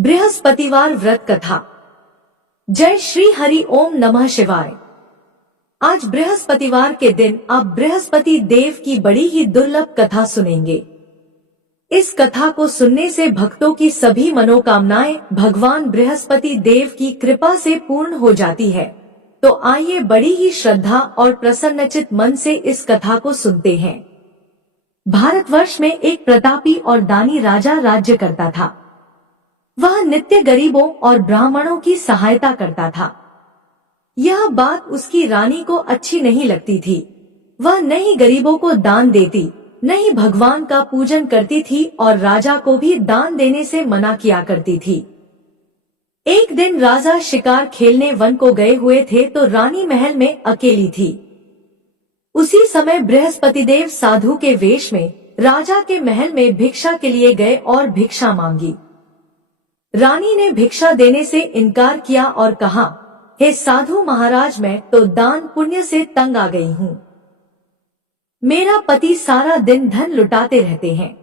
बृहस्पतिवार व्रत कथा। जय श्री हरि ओम नमः शिवाय। आज बृहस्पतिवार के दिन आप बृहस्पति देव की बड़ी ही दुर्लभ कथा सुनेंगे। इस कथा को सुनने से भक्तों की सभी मनोकामनाएं भगवान बृहस्पति देव की कृपा से पूर्ण हो जाती है। तो आइए बड़ी ही श्रद्धा और प्रसन्नचित मन से इस कथा को सुनते हैं। भारतवर्ष में एक प्रतापी और दानी राजा राज्य करता था। वह नित्य गरीबों और ब्राह्मणों की सहायता करता था। यह बात उसकी रानी को अच्छी नहीं लगती थी। वह न ही गरीबों को दान देती, न ही भगवान का पूजन करती थी और राजा को भी दान देने से मना किया करती थी। एक दिन राजा शिकार खेलने वन को गए हुए थे तो रानी महल में अकेली थी। उसी समय बृहस्पति देव साधु के वेश में राजा के महल में भिक्षा के लिए गए और भिक्षा मांगी। रानी ने भिक्षा देने से इनकार किया और कहा, हे साधु महाराज, मैं तो दान पुण्य से तंग आ गई हूँ। मेरा पति सारा दिन धन लुटाते रहते हैं।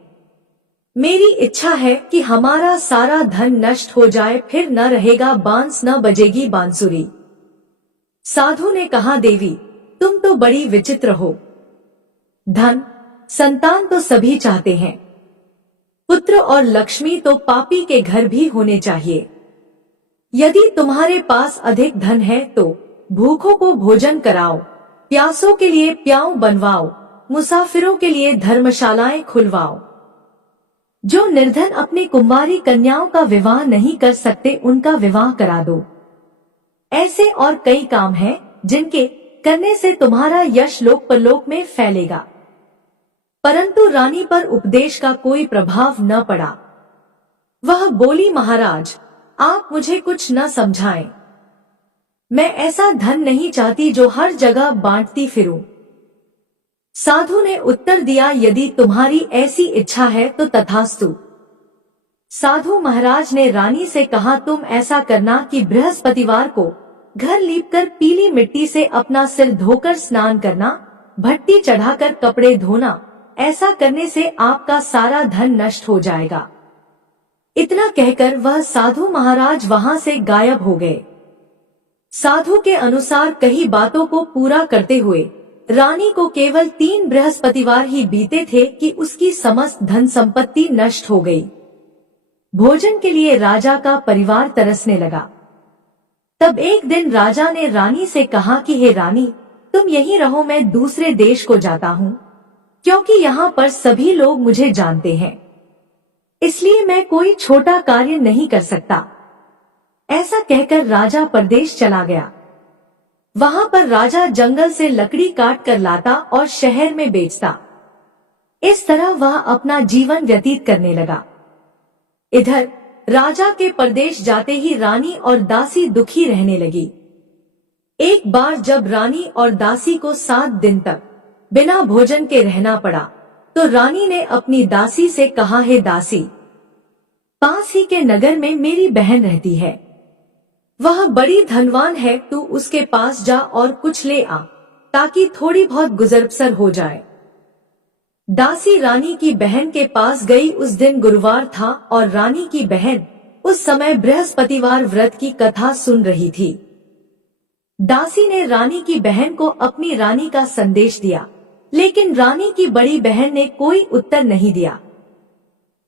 मेरी इच्छा है कि हमारा सारा धन नष्ट हो जाए, फिर न रहेगा बांस न बजेगी बांसुरी। साधु ने कहा, देवी तुम तो बड़ी विचित्र हो। धन संतान तो सभी चाहते हैं, पुत्र और लक्ष्मी तो पापी के घर भी होने चाहिए। यदि तुम्हारे पास अधिक धन है तो भूखों को भोजन कराओ, प्यासों के लिए प्याऊ बनवाओ, मुसाफिरों के लिए धर्मशालाएं खुलवाओ। जो निर्धन अपनी कुंवारी कन्याओं का विवाह नहीं कर सकते उनका विवाह करा दो। ऐसे और कई काम हैं जिनके करने से तुम्हारा यश लोक परलोक में फैलेगा। परंतु रानी पर उपदेश का कोई प्रभाव न पड़ा। वह बोली, महाराज आप मुझे कुछ न समझाएं। मैं ऐसा धन नहीं चाहती जो हर जगह बांटती फिरूं। साधु ने उत्तर दिया, यदि तुम्हारी ऐसी इच्छा है तो तथास्तु। साधु महाराज ने रानी से कहा, तुम ऐसा करना कि बृहस्पतिवार को घर लीपकर पीली मिट्टी से अपना सिर धोकर स्नान करना, भट्टी चढ़ाकर कपड़े धोना। ऐसा करने से आपका सारा धन नष्ट हो जाएगा। इतना कहकर वह साधु महाराज वहां से गायब हो गए। साधु के अनुसार कई बातों को पूरा करते हुए रानी को केवल 3 बृहस्पतिवार ही बीते थे कि उसकी समस्त धन संपत्ति नष्ट हो गई। भोजन के लिए राजा का परिवार तरसने लगा। तब एक दिन राजा ने रानी से कहा कि हे रानी, तुम यहीं रहो, मैं दूसरे देश को जाता हूँ, क्योंकि यहाँ पर सभी लोग मुझे जानते हैं, इसलिए मैं कोई छोटा कार्य नहीं कर सकता। ऐसा कहकर राजा परदेश चला गया। वहां पर राजा जंगल से लकड़ी काट कर लाता और शहर में बेचता। इस तरह वह अपना जीवन व्यतीत करने लगा। इधर राजा के परदेश जाते ही रानी और दासी दुखी रहने लगी। एक बार जब रानी और दासी को 7 दिन तक बिना भोजन के रहना पड़ा तो रानी ने अपनी दासी से कहा, हे दासी, पास ही के नगर में मेरी बहन रहती है। वह बड़ी धनवान है, तू उसके पास जा और कुछ ले आ, ताकि थोड़ी बहुत गुजर बसर हो जाए। दासी रानी की बहन के पास गई। उस दिन गुरुवार था और रानी की बहन उस समय बृहस्पतिवार व्रत की कथा सुन रही थी। दासी ने रानी की बहन को अपनी रानी का संदेश दिया, लेकिन रानी की बड़ी बहन ने कोई उत्तर नहीं दिया।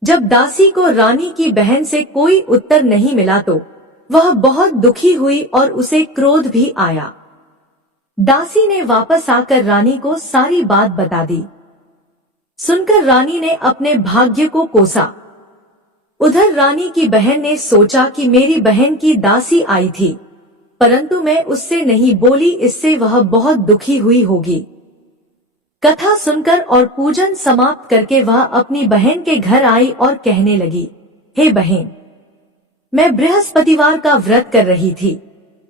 जब दासी को रानी की बहन से कोई उत्तर नहीं मिला तो वह बहुत दुखी हुई और उसे क्रोध भी आया। दासी ने वापस आकर रानी को सारी बात बता दी। सुनकर रानी ने अपने भाग्य को कोसा। उधर रानी की बहन ने सोचा कि मेरी बहन की दासी आई थी, परंतु मैं उससे नहीं बोली, इससे वह बहुत दुखी हुई होगी। कथा सुनकर और पूजन समाप्त करके वह अपनी बहन के घर आई और कहने लगी, हे बहन, मैं बृहस्पतिवार का व्रत कर रही थी।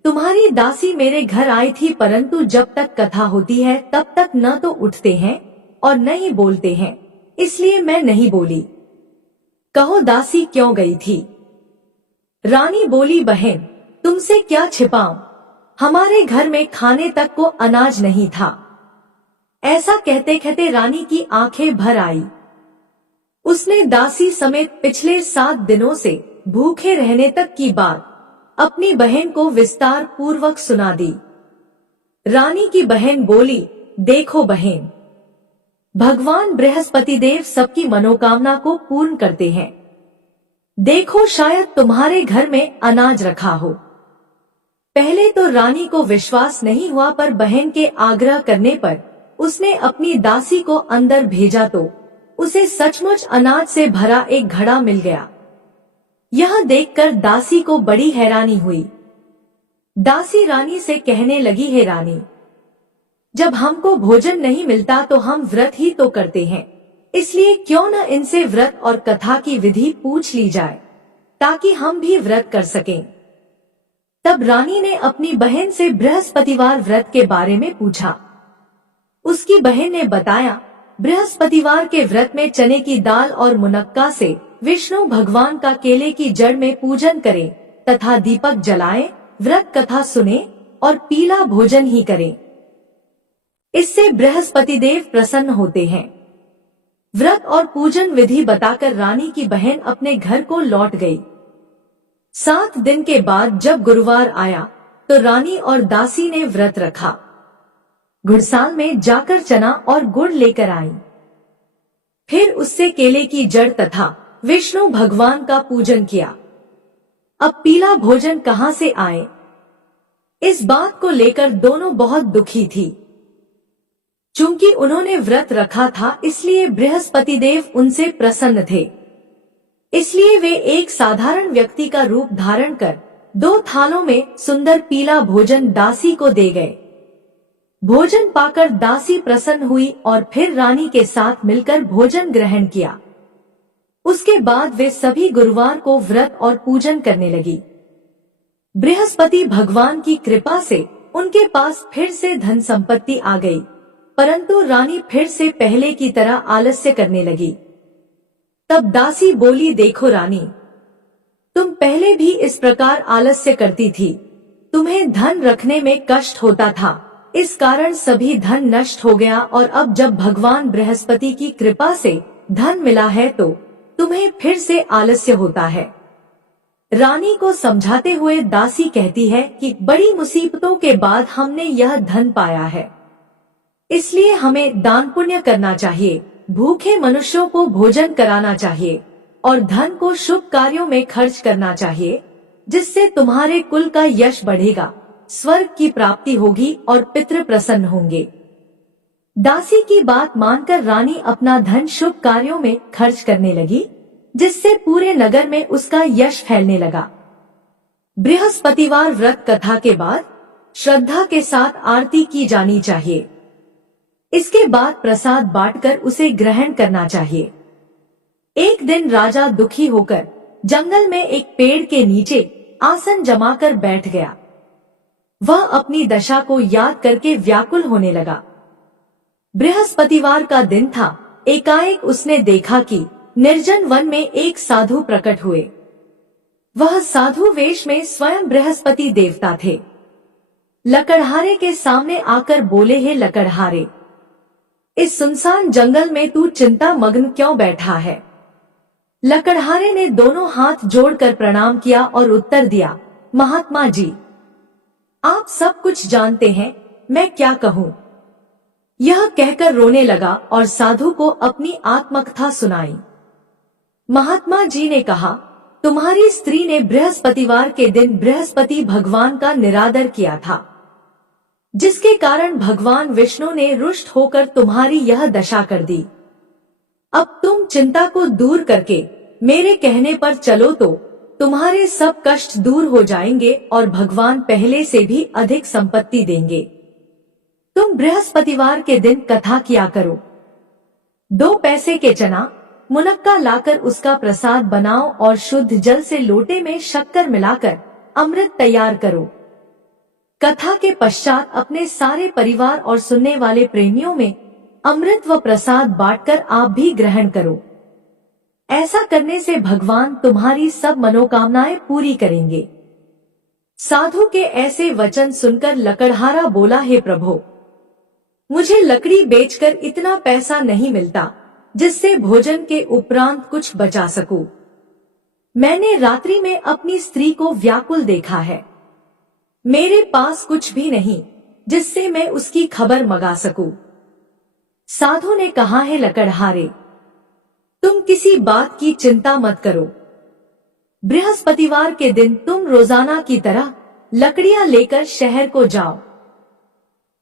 तुम्हारी दासी मेरे घर आई थी, परंतु जब तक कथा होती है तब तक न तो उठते हैं और न ही बोलते हैं, इसलिए मैं नहीं बोली। कहो दासी क्यों गई थी? रानी बोली, बहन तुमसे क्या छिपाऊं, हमारे घर में खाने तक को अनाज नहीं था। ऐसा कहते कहते रानी की आंखें भर आई। उसने दासी समेत पिछले 7 दिनों से भूखे रहने तक की बात अपनी बहन को विस्तार पूर्वक सुना दी। रानी की बहन बोली, देखो बहन, भगवान बृहस्पति देव सबकी मनोकामना को पूर्ण करते हैं। देखो शायद तुम्हारे घर में अनाज रखा हो। पहले तो रानी को विश्वास नहीं हुआ, पर बहन के आग्रह करने पर उसने अपनी दासी को अंदर भेजा तो उसे सचमुच अनाज से भरा एक घड़ा मिल गया। यह देखकर दासी को बड़ी हैरानी हुई। दासी रानी से कहने लगी, हे रानी, जब हमको भोजन नहीं मिलता तो हम व्रत ही तो करते हैं, इसलिए क्यों न इनसे व्रत और कथा की विधि पूछ ली जाए ताकि हम भी व्रत कर सकें। तब रानी ने अपनी बहन से बृहस्पतिवार व्रत के बारे में पूछा। उसकी बहन ने बताया, बृहस्पतिवार के व्रत में चने की दाल और मुनक्का से विष्णु भगवान का केले की जड़ में पूजन करें तथा दीपक जलाएं, व्रत कथा सुने और पीला भोजन ही करें। इससे बृहस्पति देव प्रसन्न होते हैं। व्रत और पूजन विधि बताकर रानी की बहन अपने घर को लौट गई। 7 दिन के बाद जब गुरुवार आया तो रानी और दासी ने व्रत रखा। घुड़साल में जाकर चना और गुड़ लेकर आई। फिर उससे केले की जड़ तथा विष्णु भगवान का पूजन किया। अब पीला भोजन कहां से आए, इस बात को लेकर दोनों बहुत दुखी थी। चूंकि उन्होंने व्रत रखा था इसलिए बृहस्पति देव उनसे प्रसन्न थे, इसलिए वे एक साधारण व्यक्ति का रूप धारण कर 2 थालों में सुंदर पीला भोजन दासी को दे गए। भोजन पाकर दासी प्रसन्न हुई और फिर रानी के साथ मिलकर भोजन ग्रहण किया। उसके बाद वे सभी गुरुवार को व्रत और पूजन करने लगी। बृहस्पति भगवान की कृपा से उनके पास फिर से धन संपत्ति आ गई, परंतु रानी फिर से पहले की तरह आलस्य करने लगी। तब दासी बोली, देखो रानी, तुम पहले भी इस प्रकार आलस्य करती थी। तुम्हें धन रखने में कष्ट होता था, इस कारण सभी धन नष्ट हो गया, और अब जब भगवान बृहस्पति की कृपा से धन मिला है तो तुम्हें फिर से आलस्य होता है। रानी को समझाते हुए दासी कहती है कि बड़ी मुसीबतों के बाद हमने यह धन पाया है, इसलिए हमें दान पुण्य करना चाहिए, भूखे मनुष्यों को भोजन कराना चाहिए और धन को शुभ कार्यों में खर्च करना चाहिए, जिससे तुम्हारे कुल का यश बढ़ेगा, स्वर्ग की प्राप्ति होगी और पितृ प्रसन्न होंगे। दासी की बात मानकर रानी अपना धन शुभ कार्यों में खर्च करने लगी, जिससे पूरे नगर में उसका यश फैलने लगा। बृहस्पतिवार व्रत कथा के बाद श्रद्धा के साथ आरती की जानी चाहिए। इसके बाद प्रसाद बांटकर उसे ग्रहण करना चाहिए। एक दिन राजा दुखी होकर जंगल में एक पेड़ के नीचे आसन जमाकर बैठ गया। वह अपनी दशा को याद करके व्याकुल होने लगा। बृहस्पतिवार का दिन था। एकाएक उसने देखा कि निर्जन वन में एक साधु प्रकट हुए। वह साधु वेश में स्वयं बृहस्पति देवता थे। लकड़हारे के सामने आकर बोले, हे लकड़हारे, इस सुनसान जंगल में तू चिंता मग्न क्यों बैठा है? लकड़हारे ने दोनों हाथ जोड़कर प्रणाम किया और उत्तर दिया, महात्मा जी, आप सब कुछ जानते हैं, मैं क्या कहूँ। यह कहकर रोने लगा और साधु को अपनी आत्मकथा सुनाई। महात्मा जी ने कहा, तुम्हारी स्त्री ने बृहस्पतिवार के दिन बृहस्पति भगवान का निरादर किया था, जिसके कारण भगवान विष्णु ने रुष्ट होकर तुम्हारी यह दशा कर दी। अब तुम चिंता को दूर करके मेरे कहने पर चलो तो तुम्हारे सब कष्ट दूर हो जाएंगे और भगवान पहले से भी अधिक संपत्ति देंगे। तुम बृहस्पतिवार के दिन कथा किया करो। 2 पैसे के चना मुनक्का लाकर उसका प्रसाद बनाओ और शुद्ध जल से लोटे में शक्कर मिलाकर अमृत तैयार करो। कथा के पश्चात अपने सारे परिवार और सुनने वाले प्रेमियों में अमृत व प्रसाद बांटकर आप भी ग्रहण करो। ऐसा करने से भगवान तुम्हारी सब मनोकामनाएं पूरी करेंगे। साधु के ऐसे वचन सुनकर लकड़हारा बोला, हे प्रभु, मुझे लकड़ी बेचकर इतना पैसा नहीं मिलता जिससे भोजन के उपरांत कुछ बचा सकूं। मैंने रात्रि में अपनी स्त्री को व्याकुल देखा है। मेरे पास कुछ भी नहीं जिससे मैं उसकी खबर मंगा सकूं। साधु ने कहा, है लकड़हारे, तुम किसी बात की चिंता मत करो। बृहस्पतिवार के दिन तुम रोजाना की तरह लकड़ियां लेकर शहर को जाओ।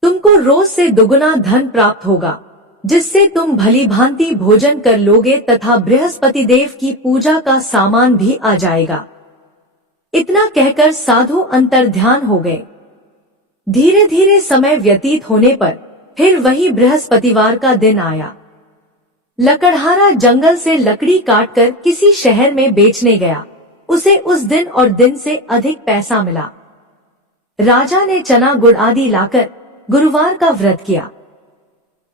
तुमको रोज से दुगुना धन प्राप्त होगा, जिससे तुम भली भांति भोजन कर लोगे तथा बृहस्पति देव की पूजा का सामान भी आ जाएगा। इतना कहकर साधु अंतर्ध्यान हो गए। धीरे धीरे समय व्यतीत होने पर फिर वही बृहस्पतिवार का दिन आया। लकड़हारा जंगल से लकड़ी काटकर किसी शहर में बेचने गया। उसे उस दिन और दिन से अधिक पैसा मिला। राजा ने चना गुड़ आदि लाकर गुरुवार का व्रत किया।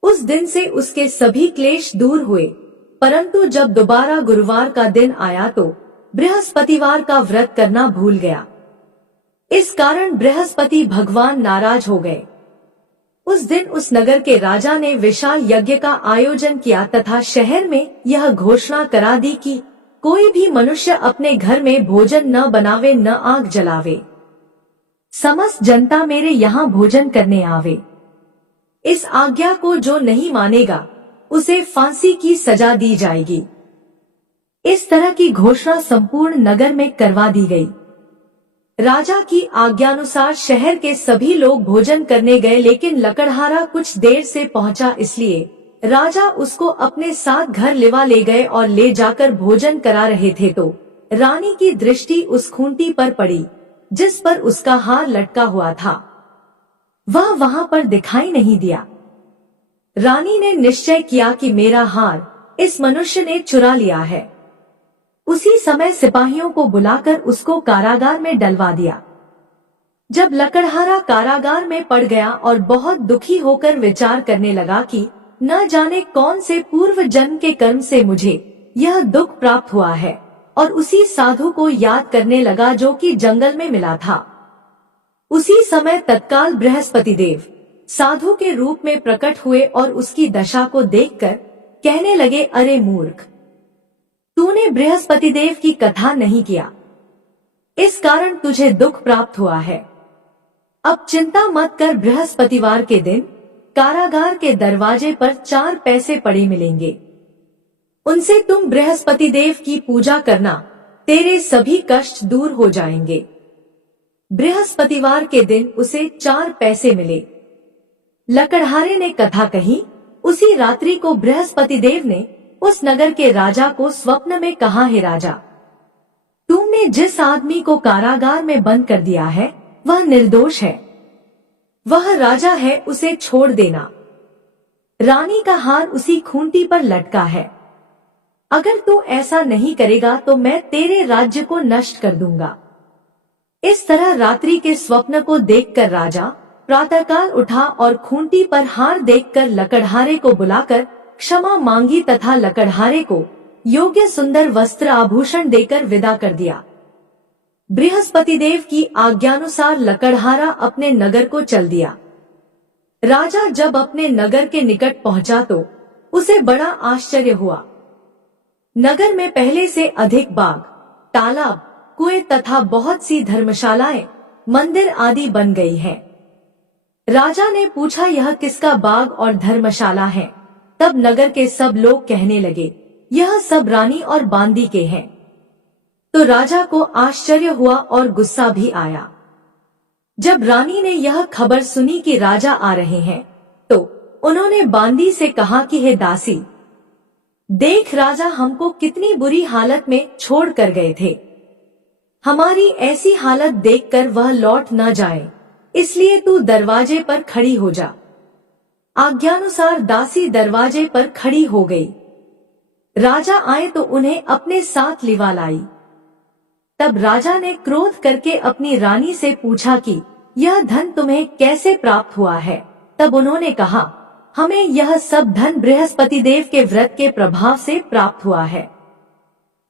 उस दिन से उसके सभी क्लेश दूर हुए, परंतु जब दोबारा गुरुवार का दिन आया तो बृहस्पतिवार का व्रत करना भूल गया। इस कारण बृहस्पति भगवान नाराज हो गए। उस दिन उस नगर के राजा ने विशाल यज्ञ का आयोजन किया तथा शहर में यह घोषणा करा दी कि कोई भी मनुष्य अपने घर में भोजन न बनावे न आग जलावे। समस्त जनता मेरे यहाँ भोजन करने आवे। इस आज्ञा को जो नहीं मानेगा उसे फांसी की सजा दी जाएगी। इस तरह की घोषणा संपूर्ण नगर में करवा दी गई। राजा की आज्ञानुसार शहर के सभी लोग भोजन करने गए, लेकिन लकड़हारा कुछ देर से पहुंचा, इसलिए राजा उसको अपने साथ घर लेवा ले गए और ले जाकर भोजन करा रहे थे तो रानी की दृष्टि उस खूंटी पर पड़ी जिस पर उसका हार लटका हुआ था। वह वहां पर दिखाई नहीं दिया। रानी ने निश्चय किया कि मेरा हार इस मनुष्य ने चुरा लिया है। उसी समय सिपाहियों को बुलाकर उसको कारागार में डलवा दिया। जब लकड़हारा कारागार में पड़ गया और बहुत दुखी होकर विचार करने लगा कि न जाने कौन से पूर्व जन्म के कर्म से मुझे यह दुख प्राप्त हुआ है, और उसी साधु को याद करने लगा जो कि जंगल में मिला था। उसी समय तत्काल बृहस्पति देव साधु के रूप में प्रकट हुए और उसकी दशा को देखकर कहने लगे, अरे मूर्ख, तूने बृहस्पति देव की कथा नहीं किया, इस कारण तुझे दुख प्राप्त हुआ है। अब चिंता मत कर, बृहस्पतिवार के दिन कारागार के दरवाजे पर 4 पैसे पड़े मिलेंगे। उनसे तुम बृहस्पति देव की पूजा करना, तेरे सभी कष्ट दूर हो जाएंगे। बृहस्पतिवार के दिन उसे 4 पैसे मिले। लकड़हारे ने कथा कही। उसी रात्रि को बृहस्पति देव ने उस नगर के राजा को स्वप्न में कहा, है राजा, तुमने जिस आदमी को कारागार में बंद कर दिया है वह निर्दोष है। वह राजा है, उसे छोड़ देना। रानी का हार उसी खूंटी पर लटका है। अगर तू ऐसा नहीं करेगा तो मैं तेरे राज्य को नष्ट कर दूंगा। इस तरह रात्रि के स्वप्न को देखकर राजा प्रातःकाल उठा और खूंटी पर हार देखकर लकड़हारे को बुलाकर क्षमा मांगी तथा लकड़हारे को योग्य सुंदर वस्त्र आभूषण देकर विदा कर दिया। बृहस्पति देव की आज्ञानुसार लकड़हारा अपने नगर को चल दिया। राजा जब अपने नगर के निकट पहुंचा तो उसे बड़ा आश्चर्य हुआ। नगर में पहले से अधिक बाग, तालाब, कुएं तथा बहुत सी धर्मशालाएं, मंदिर आदि बन गई हैं। राजा ने पूछा, यह किसका बाग और धर्मशाला है? तब नगर के सब लोग कहने लगे, यह सब रानी और बांदी के हैं। तो राजा को आश्चर्य हुआ और गुस्सा भी आया। जब रानी ने यह खबर सुनी कि राजा आ रहे हैं तो उन्होंने बांदी से कहा कि हे दासी, देख राजा हमको कितनी बुरी हालत में छोड़ कर गए थे। हमारी ऐसी हालत देखकर वह लौट न जाए, इसलिए तू दरवाजे पर खड़ी हो जा। आज्ञानुसार दासी दरवाजे पर खड़ी हो गई। राजा आए तो उन्हें अपने साथ लिवा लाई। तब राजा ने क्रोध करके अपनी रानी से पूछा कि यह धन तुम्हें कैसे प्राप्त हुआ है? तब उन्होंने कहा, हमें यह सब धन बृहस्पति देव के व्रत के प्रभाव से प्राप्त हुआ है।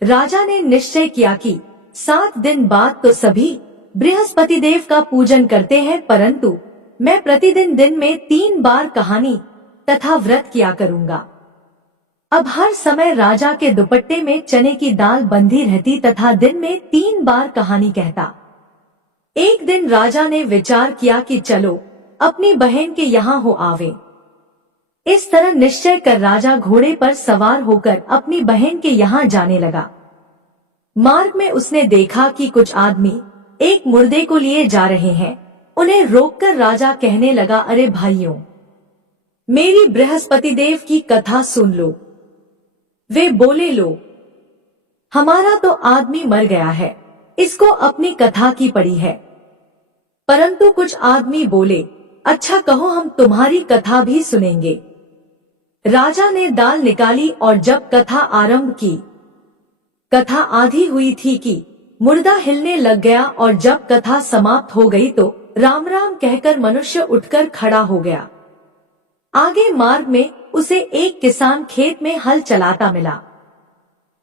राजा ने निश्चय किया कि 7 दिन बाद तो सभी बृहस्पति देव का पूजन करते हैं, परंतु मैं प्रतिदिन दिन में 3 बार कहानी तथा व्रत किया करूंगा। अब हर समय राजा के दुपट्टे में चने की दाल बंधी रहती तथा दिन में 3 बार कहानी कहता। एक दिन राजा ने विचार किया कि चलो अपनी बहन के यहाँ हो आवे। इस तरह निश्चय कर राजा घोड़े पर सवार होकर अपनी बहन के यहाँ जाने लगा। मार्ग में उसने देखा कि कुछ आदमी एक मुर्दे को लिए जा रहे हैं। उन्हें रोककर राजा कहने लगा, अरे भाइयों, मेरी बृहस्पति देव की कथा सुन लो। वे बोले, लो, हमारा तो आदमी मर गया है, इसको अपनी कथा की पड़ी है। परंतु कुछ आदमी बोले, अच्छा कहो, हम तुम्हारी कथा भी सुनेंगे। राजा ने दाल निकाली और जब कथा आरंभ की, कथा आधी हुई थी कि मुर्दा हिलने लग गया और जब कथा समाप्त हो गई तो राम राम कहकर मनुष्य उठकर खड़ा हो गया। आगे मार्ग में उसे एक किसान खेत में हल चलाता मिला।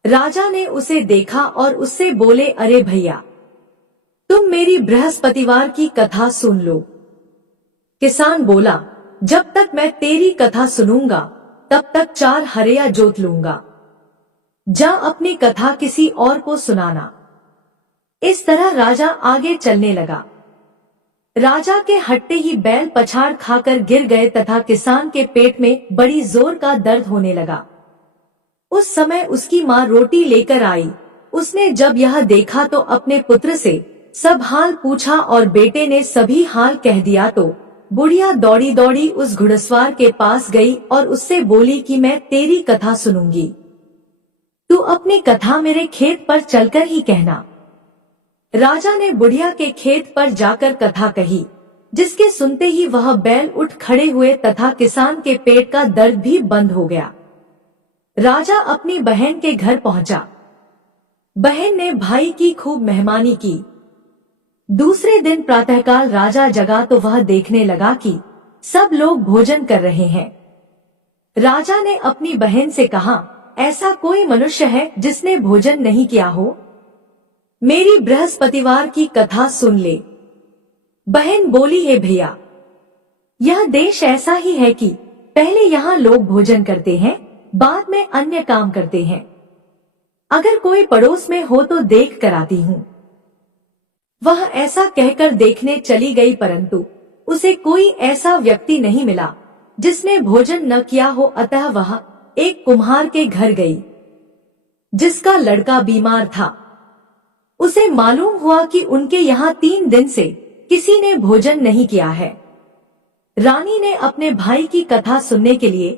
राजा ने उसे देखा और उससे बोले, अरे भैया, तुम मेरी बृहस्पतिवार की कथा सुन लो। किसान बोला, जब तक मैं तेरी कथा सुनूंगा तब तक 4 हरिया जोत लूंगा। जा अपनी कथा किसी और को सुनाना। इस तरह राजा आगे चलने लगा। राजा के हटते ही बैल पछाड़ खाकर गिर गए तथा किसान के पेट में बड़ी जोर का दर्द होने लगा। उस समय उसकी माँ रोटी लेकर आई। उसने जब यह देखा तो अपने पुत्र से सब हाल पूछा और बेटे ने सभी हाल कह दिया तो बुढ़िया दौड़ी दौड़ी उस घुड़सवार के पास गई और उससे बोली कि मैं तेरी कथा सुनूंगी, तू अपनी कथा मेरे खेत पर चलकर ही कहना। राजा ने बुढ़िया के खेत पर जाकर कथा कही, जिसके सुनते ही वह बैल उठ खड़े हुए तथा किसान के पेट का दर्द भी बंद हो गया। राजा अपनी बहन के घर पहुंचा। बहन ने भाई की खूब मेहमानी की। दूसरे दिन प्रातःकाल राजा जगा तो वह देखने लगा कि सब लोग भोजन कर रहे हैं। राजा ने अपनी बहन से कहा, ऐसा कोई मनुष्य है जिसने भोजन नहीं किया हो? मेरी बृहस्पतिवार की कथा सुन ले। बहन बोली, हे भैया, यह देश ऐसा ही है कि पहले यहाँ लोग भोजन करते हैं, बाद में अन्य काम करते हैं। अगर कोई पड़ोस में हो तो देख कर आती हूँ। वह ऐसा कहकर देखने चली गई, परंतु उसे कोई ऐसा व्यक्ति नहीं मिला जिसने भोजन न किया हो। अतः वह एक कुम्हार के घर गई, जिसका लड़का बीमार था। उसे मालूम हुआ कि उनके यहाँ 3 दिन से किसी ने भोजन नहीं किया है। रानी ने अपने भाई की कथा सुनने के लिए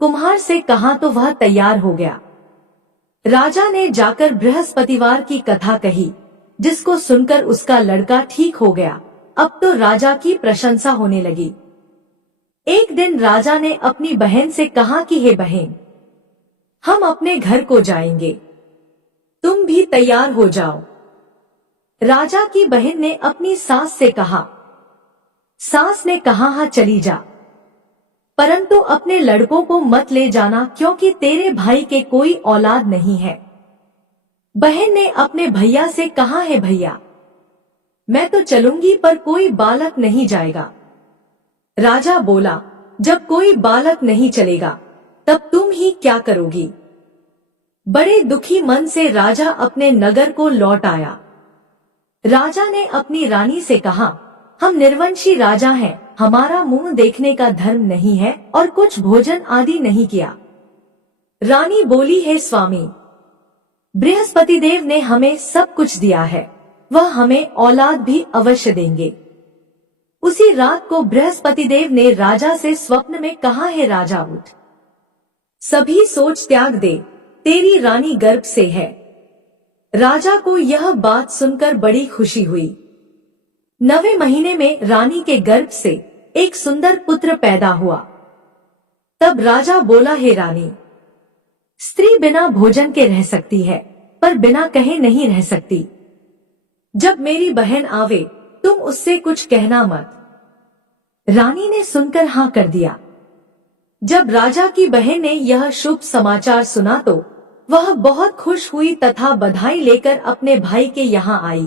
कुम्हार से कहा तो वह तैयार हो गया। राजा ने जाकर बृहस्पतिवार की कथा कही, जिसको सुनकर उसका लड़का ठीक हो गया। अब तो राजा की प्रशंसा होने लगी। एक दिन राजा ने अपनी बहन से कहा कि हे बहन, हम अपने घर को जाएंगे, तुम भी तैयार हो जाओ। राजा की बहन ने अपनी सास से कहा। सास ने कहा, हाँ चली जा, परंतु अपने लड़कों को मत ले जाना, क्योंकि तेरे भाई के कोई औलाद नहीं है। बहन ने अपने भैया से कहा, है भैया, मैं तो चलूंगी पर कोई बालक नहीं जाएगा। राजा बोला, जब कोई बालक नहीं चलेगा तब तुम ही क्या करोगी? बड़े दुखी मन से राजा अपने नगर को लौट आया। राजा ने अपनी रानी से कहा, हम निर्वंशी राजा हैं, हमारा मुंह देखने का धर्म नहीं है और कुछ भोजन आदि नहीं किया। रानी बोली, हे स्वामी, बृहस्पति देव ने हमें सब कुछ दिया है, वह हमें औलाद भी अवश्य देंगे। उसी रात को बृहस्पति देव ने राजा से स्वप्न में कहा, है राजा उठ, सभी सोच त्याग दे, तेरी रानी गर्भ से है। राजा को यह बात सुनकर बड़ी खुशी हुई। 9वें महीने में रानी के गर्भ से एक सुंदर पुत्र पैदा हुआ। तब राजा बोला, हे रानी, स्त्री बिना भोजन के रह सकती है, पर बिना कहे नहीं रह सकती। जब मेरी बहन आवे तुम उससे कुछ कहना मत। रानी ने सुनकर हाँ कर दिया। जब राजा की बहन ने यह शुभ समाचार सुना तो वह बहुत खुश हुई तथा बधाई लेकर अपने भाई के यहाँ आई।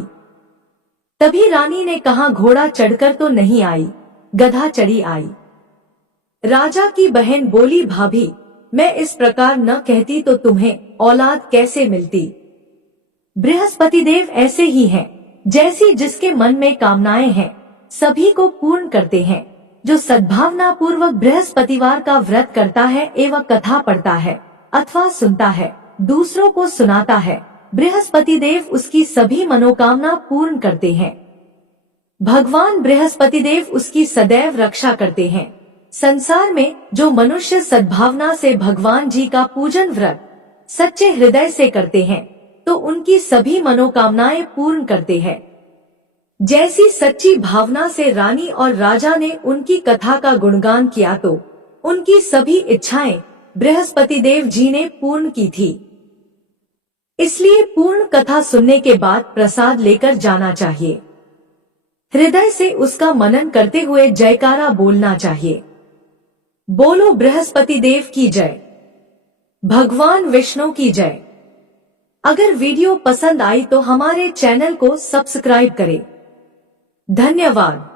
तभी रानी ने कहा, घोड़ा चढ़कर तो नहीं आई, गधा चढ़ी आई। राजा की बहन बोली, भाभी, मैं इस प्रकार न कहती तो तुम्हें औलाद कैसे मिलती। बृहस्पति देव ऐसे ही हैं, जैसी जिसके मन में कामनाएं हैं सभी को पूर्ण करते हैं। जो सद्भावना पूर्वक बृहस्पतिवार का व्रत करता है एवं कथा पढ़ता है अथवा सुनता है, दूसरों को सुनाता है, बृहस्पति देव उसकी सभी मनोकामना पूर्ण करते हैं। भगवान बृहस्पति देव उसकी सदैव रक्षा करते हैं। संसार में जो मनुष्य सद्भावना से भगवान जी का पूजन व्रत सच्चे हृदय से करते हैं तो उनकी सभी मनोकामनाएं पूर्ण करते हैं। जैसी सच्ची भावना से रानी और राजा ने उनकी कथा का गुणगान किया तो उनकी सभी इच्छाएं बृहस्पति देव जी ने पूर्ण की थी। इसलिए पूर्ण कथा सुनने के बाद प्रसाद लेकर जाना चाहिए। हृदय से उसका मनन करते हुए जयकारा बोलना चाहिए। बोलो बृहस्पति देव की जय, भगवान विष्णु की जय। अगर वीडियो पसंद आई तो हमारे चैनल को सब्सक्राइब करें। धन्यवाद।